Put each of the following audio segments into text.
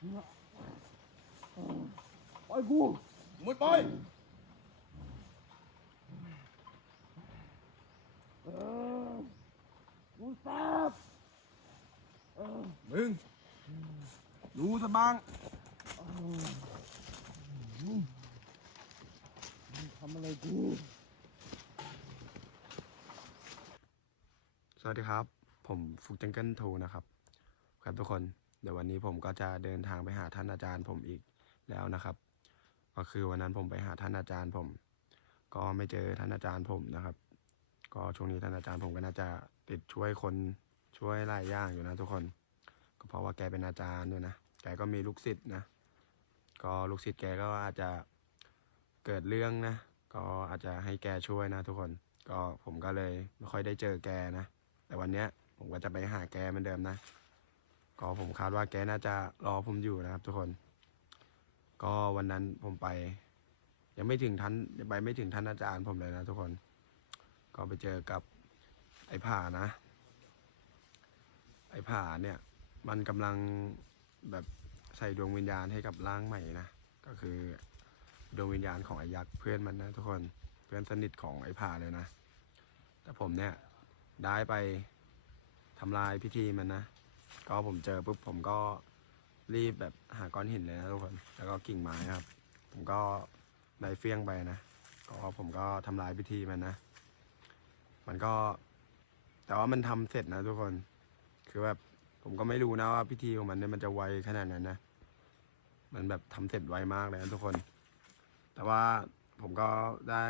ปล่อยกูมุดปล่อยเออกูแสบเออมึงรู้ซะบ้างทำอะไรกูสวัสดีครับ ผมฟุกจังเกิลทูนะครับ ครับทุกคน เดี๋ยววันนี้ผมก็จะเดินทางไปหาท่านอาจารย์ผมอีกแล้วนะครับ ก็คือวันนั้นผมไปหาท่านอาจารย์ผม ก็ไม่เจอท่านอาจารย์ผมนะครับ ก็ช่วงนี้ท่านอาจารย์ผมก็น่าจะติดช่วยคนช่วยหลายอย่างอยู่นะทุกคน ก็เพราะว่าแกเป็นอาจารย์ด้วยนะแกก็มีลูกศิษย์นะ ก็ลูกศิษย์แกก็อาจจะเกิดเรื่องนะ ก็อาจจะให้แกช่วยนะทุกคน ก็ผมก็เลยไม่ค่อยได้เจอแกนะ แต่วันเนี้ยผมก็จะไปหาแกเหมือนเดิมนะ ก็ผมคาดว่าแกน่าจะรอผมอยู่นะครับ ทุกคน ก็วันนั้นผมไป ยังไม่ถึงท่านยังไปไม่ถึงท่านอาจารย์ผมเลยนะ ทุกคน ก็ไปเจอกับไอ้ผ่านะ ไอ้ผ่าเนี่ย มันกำลังแบบใส่ดวงวิญญาณให้กับร่างใหม่นะก็คือดวงวิญญาณของไอ้ยักษ์เพื่อนมันนะ ทุกคนเพื่อนสนิทของไอ้ผ่าเลยนะแต่ผมเนี่ยได้ไปทำลายพิธีมันนะ ก็ผมเจอปุ๊บผมก็รีบแบบหาก้อนหินเลยนะทุกคนแล้วก็กิ่งไม้ครับ ผมก็ได้เฟี้ยงไปนะก็ผมก็ทำลายพิธีมันนะมันก็ แต่ว่ามันทำเสร็จนะทุกคน คือแบบผมก็ไม่รู้นะว่าพิธีของมันเนี่ยมันจะไวขนาดนั้นนะมันแบบทำเสร็จไวมากเลยนะทุกคน แต่ว่าผมก็ได้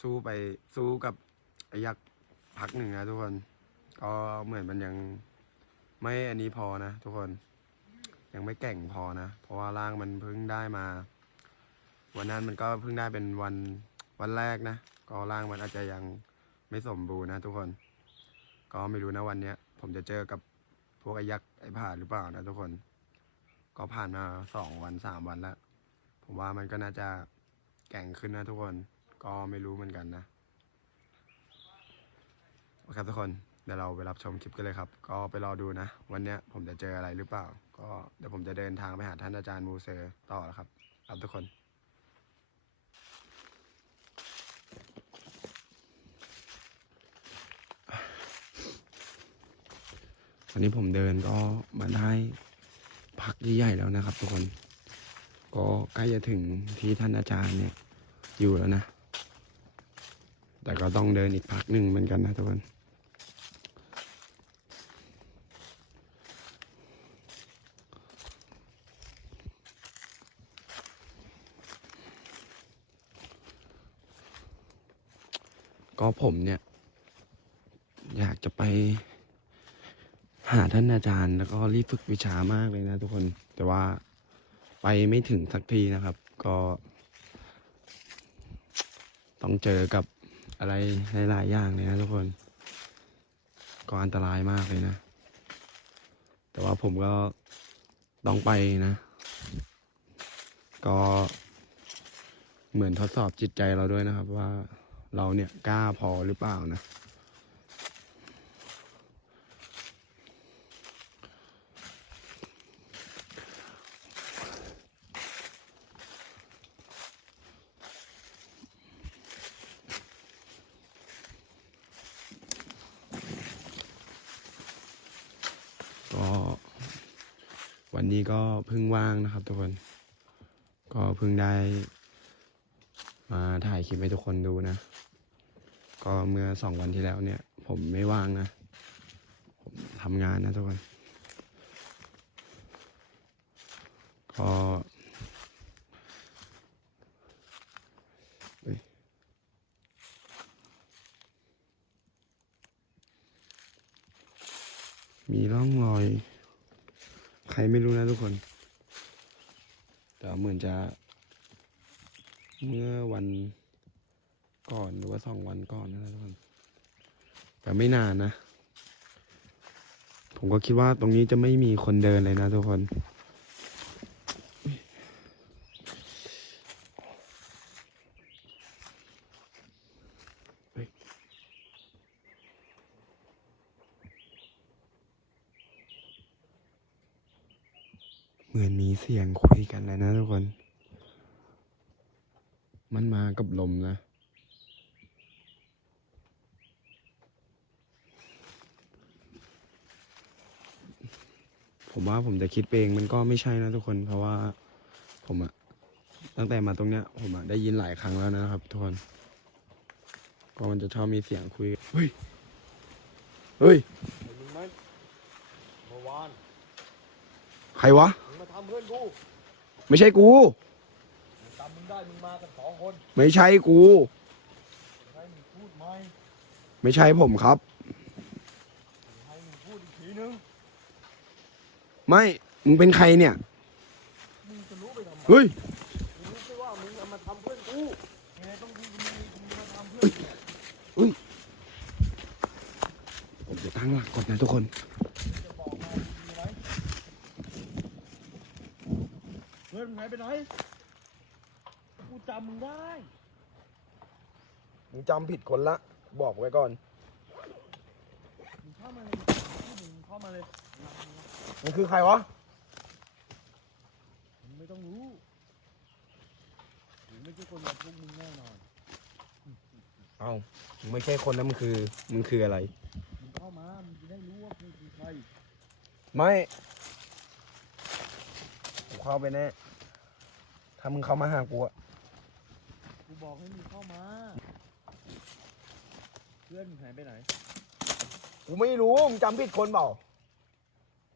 สู้ไปสู้กับไอ้ยักษ์พักหนึ่งนะทุกคน ก็เหมือนมันยังไม่อันนี้พอนะทุกคน ยังไม่แก่งพอนะ เพราะว่าร่างมันเพิ่งได้มา วันนั้นมันก็เพิ่งได้เป็นวันวันแรกนะ ก็ร่างมันอาจจะยังไม่สมบูรณ์นะทุกคน ก็ไม่รู้นะวันเนี้ย ผมจะเจอกับพวกไอ้ยักษ์ไอ้ผ่าหรือเปล่านะทุกคน ก็ผ่านมาสองวันสามวันแล้ว ผมว่ามันก็น่าจะแก่งขึ้นนะทุกคน ก็ไม่รู้เหมือนกันนะโอเคครับทุกคน เดี๋ยวเราไปรับชมคลิปกันเลยครับ ก็ไปรอดูนะ วันเนี้ยผมจะเจออะไรหรือเปล่า ก็เดี๋ยวผมจะเดินทางไปหาท่านอาจารย์มูเซอร์ต่อนะครับครับทุกคนวันนี้ผมเดินก็มาได้พักใหญ่ๆแล้วนะครับ ทุกคน ก็ใกล้จะถึงที่ท่านอาจารย์เนี่ยอยู่แล้วนะ แต่ก็ต้องเดินอีกพักหนึ่งเหมือนกันนะทุกคน ก็ผมเนี่ย อยากจะไป หาท่านอาจารย์ แล้วก็รีบฝึกวิชามากเลยนะทุกคน แต่ว่าไปไม่ถึงสักทีนะครับ ก็ ต้องเจอกับอะไรหลายๆอย่างเลยนะทุกคน ก็อันตรายมากเลยนะ แต่ว่าผมก็ต้องไปนะ ก็เหมือนทดสอบจิตใจเราด้วยนะครับว่า เราเนี่ยกล้าพอหรือเปล่านะ ก็วันนี้ก็เพิ่งว่างนะครับทุกคน ก็เพิ่งได้มาถ่ายคลิปให้ทุกคนดูนะ ก็เมื่อสองวันที่แล้วเนี่ย ผมไม่ว่างนะ ผมทำงานนะทุกคนก็มีร่องรอย ใครไม่รู้นะทุกคน แต่เหมือนจะ เมื่อวันก่อนหรือว่า สองวันก่อนนะทุกคนแต่ไม่นานนะ ผมก็คิดว่าตรงนี้จะไม่มีคนเดินเลยนะทุกคนเฮ้ยเหมือนมีเสียงคุยกันเลยนะทุกคน มันมากับลมนะ ผมว่าผมจะคิดไปเองมันก็ไม่ใช่นะทุกคน เพราะว่าผมอะตั้งแต่มาตรงเนี้ย ผมอะได้ยินหลายครั้งแล้วนะครับทุกคนก็มันจะชอบมีเสียงคุยเฮ้ยเฮ้ยเห็นมึงไหมเมื่อวานใครวะมึงมาทำเพื่อนกูไม่ใช่กูมึงจำมึงได้มึงมากันสองคนไม่ใช่กูให้มึงพูดไหมไม่ใช่ผมครับ ให้มึงพูดอีกทีนึง ไม่ มึงเป็นใครเนี่ย มึงจะรู้ไปทำไมเฮ้ย มึงรู้ไหมว่ามึงเอามาทำเพื่อนกูยังไงต้องมึงมึงมึงมาทำเพื่อนกูเนี่ยผมจะตั้งหลักก่อนนะทุกคนมึงจะบอกมาดีไหมเพื่อนมึงหายไปไหน กูจำมึงได้ มึงจำผิดคนละ บอกไว้ก่อน มึงเข้ามาเลยมึง เข้ามาเลย มันคือใครวะมึงไม่ต้องรู้มึงไม่ใช่คนแบบพวกมึงแน่นอน เอามึงไม่ใช่คนแล้วมึงคือมึงคืออะไร มึงเข้ามา มึงจะได้รู้ว่ากูคือใคร ไม่กูเข้าไปแน่ ถ้ามึงเข้ามาหากูอะกูบอกให้มึงเข้ามา เพื่อนมึงหายไปไหน กูไม่รู้มึงจำผิดคนเปล่า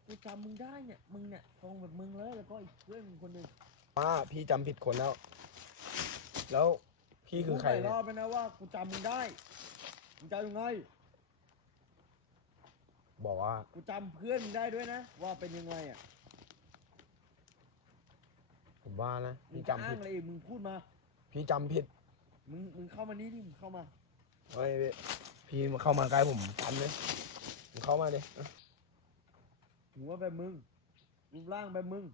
กูจำมึงได้เนี่ยมึงเนี่ยตรงแบบมึงเลยแล้วก็อีกเพื่อนมึงคนหนึ่งป้าพี่จำผิดคนแล้ว แล้วพี่คือใครกูหลายรเนี่ยอบไปนะว่ากูจำมึงได้มึงจำยังไงบอกว่ากูจำเพื่อนมึงได้ด้วยนะ ว่าเป็นยังไงอะผมว่านะมึงพี่จะจำอ้าผิงดอะไรอีกมึงพูดมา พี่จำผิดมึงมึงเข้ามานี่ดิมึงเข้ามาเฮ้ยพี่ พี่มาเข้ามาใกล้ผมฟันเลยมึงเข้ามาดิหัวแบบมึงรูปร่างแบบมึง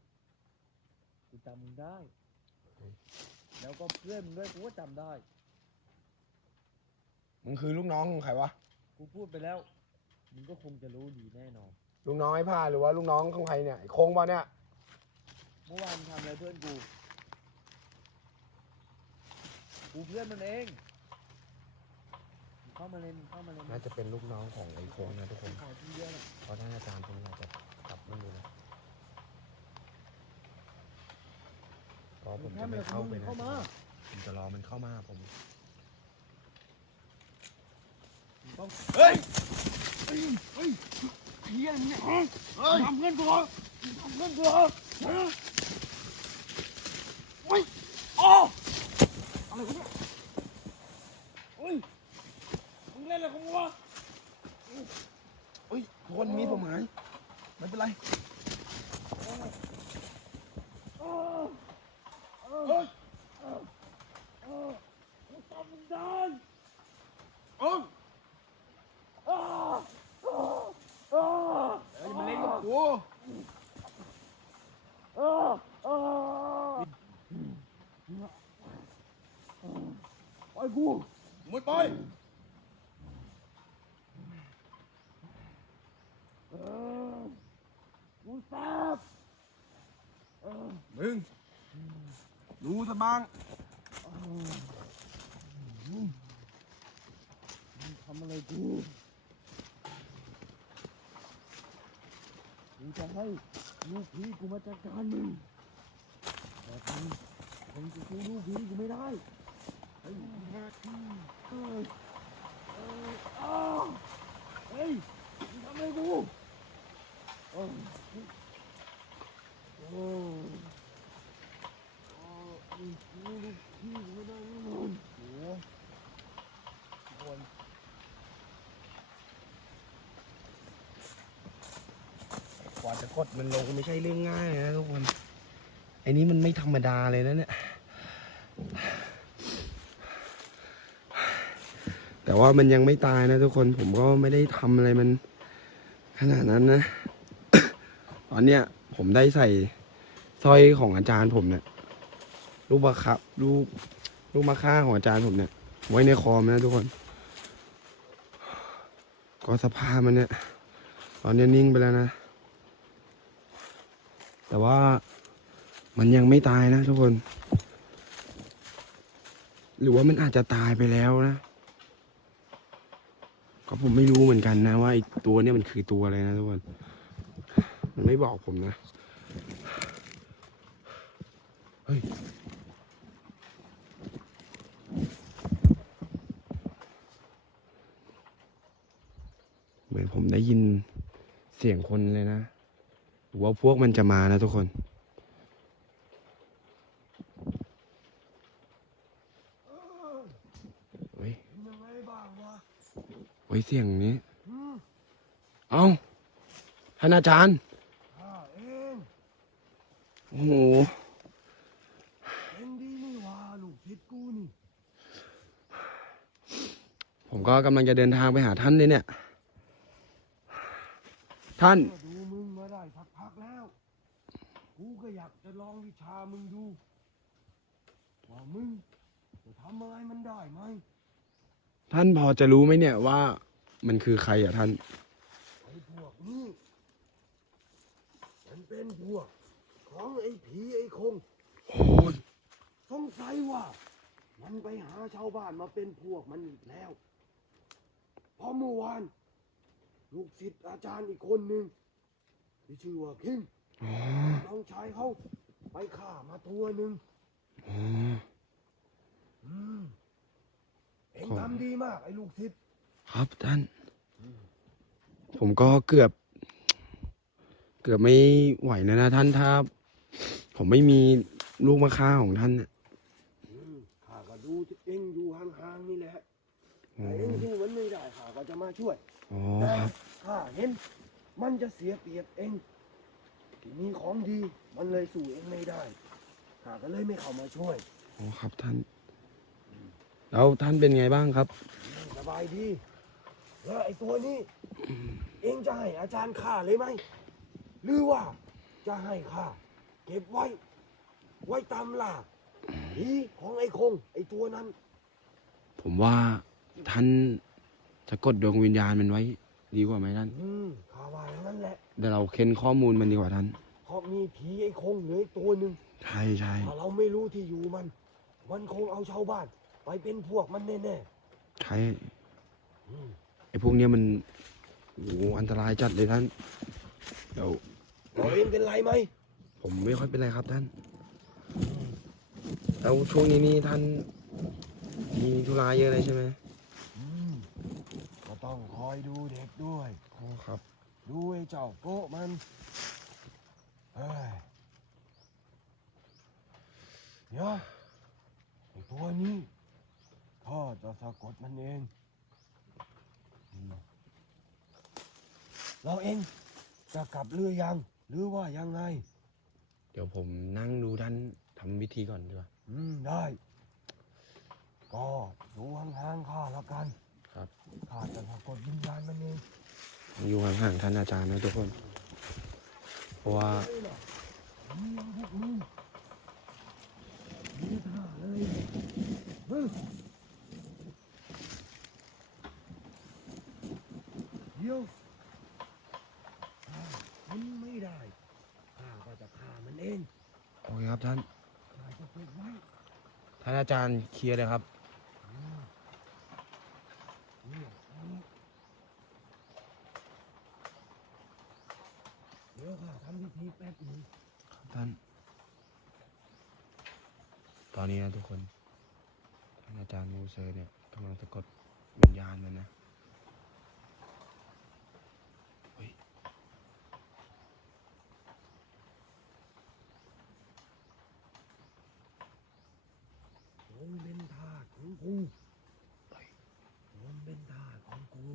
กูจำมึงได้ แล้วก็เพื่อนมึงด้วยกูก็จำได้ มึงคือลูกน้องของใครวะ กูพูดไปแล้ว มึงก็คงจะรู้ดีแน่นอน ลูกน้องไอ้ผ้าหรือว่าลูกน้องของใครเนี่ยไอ้โคงปะเนี่ย เมื่อวานมึงทำอะไรเพื่อนกู กูเพื่อนมันเองมึง เข้ามาเลยมึงเข้ามาเลยน่าจะเป็นลูกน้องของไอ้โคงนะทุกคนขอที่เยอะหน่อยเพราะท่านอาจารย์ผมอยากจะจับมันอยู่นะก็ผมจะไม่เข้าไปนะเข้ามาผมจะรอมันเข้ามาผมมึงต้องเฮ้ยเฮ้ยเฮ้ยเฮียมึงเนี่ยฮะเฮ้ยทำเพื่อนกูเหรอมึงทำเพื่อนกูเหรอฮะเฮ้ยอ๋ออะไรวะเนี่ยเฮ้ยมึงเล่นอะไรของมึงวะ เฮ้ยทุกคนมีดผมหายไม่เป็นไร อ้าวเฮ้ยอ้าวอ้าวมึงทำมึงได้ โอ้ย อ้าวอ้าวอ้าว อย่ามาเล่นกับกูอ้าวอ้วปกูมุดไปกูแสบมึงรู้ซะบ้างมึงทำอะไรกู กูจะให้ลูกพี่กูมาจัดการมึงแต่มึงมึงจะสู้ลูกพี่กูไม่ได้เฮ้ยแม่ที่เอ้ยเอ้ยอ้าวเฮ้ยมึงทำอะไรกูเอ้โอ้โอ้ลูกพี่กูไม่ได้แน่นอน โอ้โหทุกคน กว่าจะกดมันลงไม่ใช่เรื่องง่ายนะทุกคนไอ้นี้มันไม่ธรรมดาเลยนะเนี่ย แต่ว่ามันยังไม่ตายนะทุกคนผมก็ไม่ได้ทำอะไรมัน ขนาดนั้นนะ ตอนเนี้ยผมได้ใส่สร้อยของอาจารย์ผมเนี่ยลูกมะครับลูกลูกมะค่าของอาจารย์ผมเนี่ย ไว้ในคอมนะทุกคน ก็สภาพมันเนี่ย ตอนนี้นิ่งไปแล้วนะ แต่ว่ามันยังไม่ตายนะทุกคน หรือว่ามันอาจจะตายไปแล้วนะก็ผมไม่รู้เหมือนกันนะว่าไอตัวเนี่ยมันคือตัวอะไรนะทุกคน มันไม่บอกผมนะ เฮ้ยเหมือนผมได้ยินเสียงคนเลยนะ รือว่าพวกมันจะมานะทุกคน เฮ้ยยังไงบ้างวะเฮ้ยเสียงนี้อืมเอ้าท่านอาจารย์ข้าเองโอ้โหเองดีนี่วะลูกศิษย์กูนี่ผมก็กำลังจะเดินทางไปหาท่านเลยเนี่ย ท่าน ก็ดูมึงมาได้สักพักแล้ว กูก็อยากจะลองวิชามึงดู ว่า มึงจะทำอะไรมันได้ไหมท่านพอจะรู้ไหมเนี่ยว่ามันคือใครอะท่าน ไอ้พวกนี้มันเป็นพวกของไอ้ผีไอ้คง โอ้ยสงสัยว่า มันไปหาชาวบ้านมาเป็นพวกมันอีกแล้ว เพราะเมื่อวาน ลูกศิษย์อาจารย์อีกคนหนึ่งที่ชื่อว่าคิงอ๋อน้องชายเขาไปฆ่ามาตัวหนึ่ง อ๋อ อืมเองขอทำดีมาก ไอ้ลูกศิษย์ครับท่าน ผมก็เกือบ เกือบไม่ไหวนะนะท่านถ้าผมไม่มีลูกมะค่าของท่านน่ะอืมข้าก็ดูเองอยู่ห่างๆนี่แหละอ๋อแต่เองสู้มันไม่ได้ข้าก็จะมาช่วยอ๋อแต่ครับ ข้าเห็น มันจะเสียเปรียบเองที่มีของดีมันเลยสู้เองไม่ได้ข้าก็เลยไม่เข้ามาช่วย อ๋อครับท่าน แล้วท่านเป็นไงบ้างครับ สบายดีแล้วไอ้ตัวนี้ เองจะให้อาจารย์ฆ่าเลยไหม หรือว่าจะให้ฆ่าเก็บไว้ ไว้ตามล่าผีของไอ้คง ไอ้ตัวนั้น ผมว่าท่านจะกดดวงวิญญาณมันไว้ ดีกว่าไหมท่าน อืมข้าว่าอย่างนั้นแหละเดี๋ยวเราเค้นข้อมูลมันดีกว่าท่าน เพราะมีผีไอ้คงเหลืออีกตัวหนึ่งใช่ใช่ถ้าเราไม่รู้ที่อยู่มัน มันคงเอาชาวบ้าน ไปเป็นพวกมันแน่ใช่ๆอืมไอ้พวกเนี้ยมันโอ้โหอันตรายจัดเลยท่านเดี๋ยวเราเองเป็นไรไหมผมไม่ค่อยเป็นไรครับท่านแล้วช่วงนี้นี่ท่านมีธุระเยอะเลยใช่ไหมอืมก็ต้องคอยดูเด็กด้วย อ๋อครับ ดูไอ้เจ้าโกะมันเฮ้ยเดี๋ยวไอ้ตัวนี้ พ่อจะสะกดมันเองอืมเราเองจะกลับเรือยัง หรือว่ายังไง เดี๋ยวผมนั่งดูท่านทำวิธีก่อนดีกว่า อืมได้ ก็ดูห่างๆข้าละกันครับข้าจะสะกดวิญญาณมันเอง อยู่ห่างๆท่านอาจารย์นะทุกคน เพราะว่าเฮ้ยน่ะมีพวกมึงมีท่าเลยเฮ้ยเดี๋ยวข้ามันไม่ได้ข้าก็จะฆ่ามันเองโอเคครับท่าน ข้าจะเก็บไว้ท่านอาจารย์เคลียร์เลยครับ อืมเนี่ยเอาเดี๋ยวข้าทำพิธีแป๊บหนึงครับท่าน ตอนนี้นะทุกคนท่านอาจารย์มูเซอร์เนี่ยกำลังสะกดวิญญาณมันนะ เฮ้ย ผมเป็นทาสของกูผมเป็นทาสของกู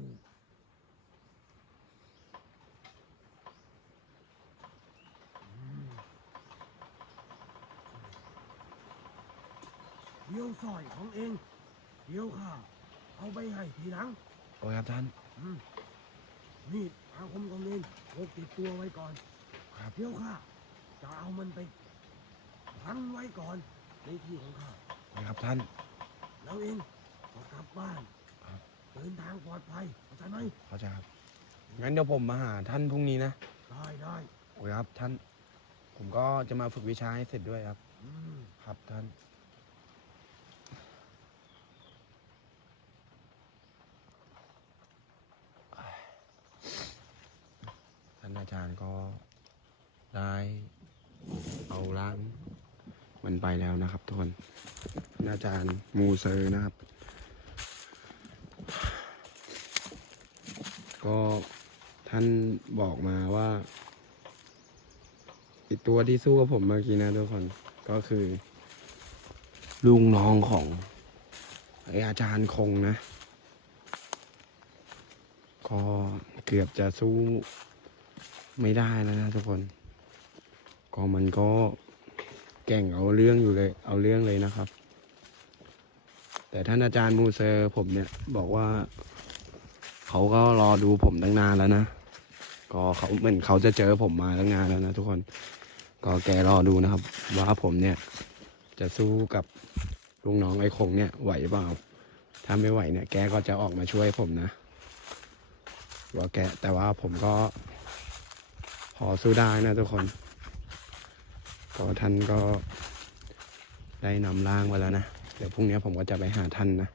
อืม เดี๋ยวสร้อยของเอง เดี๋ยวข้าเอาไปให้ทีหลังโอเคครับท่าน อืมนี่อาคมของเองพกติดตัวไว้ก่อนครับ เดี๋ยวข้าจะเอามันไปพังไว้ก่อนในที่ของข้าโอเคครับท่าน แล้วเองก็กลับบ้านครับ เดินทางปลอดภัยเข้าใจไหมเข้าใจครับ งั้นเดี๋ยวผมมาหาท่านพรุ่งนี้นะ ได้ได้โอเคครับท่านผผมก็จะมาฝึกวิชาให้เสร็จด้วยครับ อืม ครับท่านานอาจารย์ก็ได้เอาร่างมันไปแล้วนะครับทุกคนท่านอาจารย์มูเซอร์นะครับ ก็ท่านบอกมาว่าอีกตัวที่สู้กับผมเมื่อกี้นะทุกคนก็คือลุงน้องของไออาจารย์คงนะ ก็เกือบจะสู้ ไม่ได้แล้วนะทุกคนก็มันก็แก่งเอาเรื่องอยู่เลย เอาเรื่องเลยนะครับ แต่ท่านอาจารย์มูเซอร์ผมเนี่ย บอกว่า เขาก็รอดูผมตั้งนานแล้วนะก็เขาเหมือนเขาจะเจอผมมาตั้งนานแล้วนะทุกคน ก็แกรอดูนะครับ ว่าผมเนี่ย จะสู้กับลุงน้องไอ้คงเนี่ยไหวเปล่าถ้าไม่ไหวเนี่ย แกก็จะออกมาช่วยผมนะว่าแกแต่ว่าผมก็ พอสู้ได้นะทุกคนก็ท่านก็ได้นำร่างมาแล้วนะ เดี๋ยวพรุ่งนี้ผมก็จะไปหาท่านนะ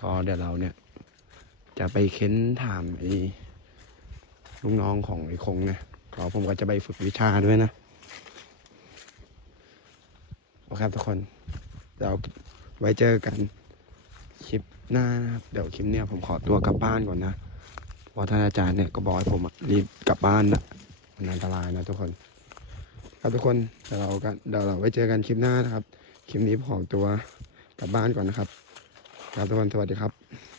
ก็เดี๋ยวเราเนี่ย จะไปเค้นถามไอ้ลูกน้องของไอ้คงนะก็ผมก็จะไปฝึกวิชาด้วยนะ โอเคครับทุกคนเดี๋ยวไว้เจอกันคลิปหน้านะครับ เดี๋ยวคลิปเนี้ยผมขอตัวกลับบ้านก่อนนะเพราะท่านอาจารย์เนี่ยก็บอกให้ผมรีบกลับบ้านนะ มันอันตรายนะทุกคน ครับทุกคนเดี๋ยวเรากันเดี๋ยวเราไว้เจอกันคลิปหน้านะครับ คลิปนี้ผมขอตัวกลับบ้านก่อนนะครับ ครับทุกคนสวัสดีครับ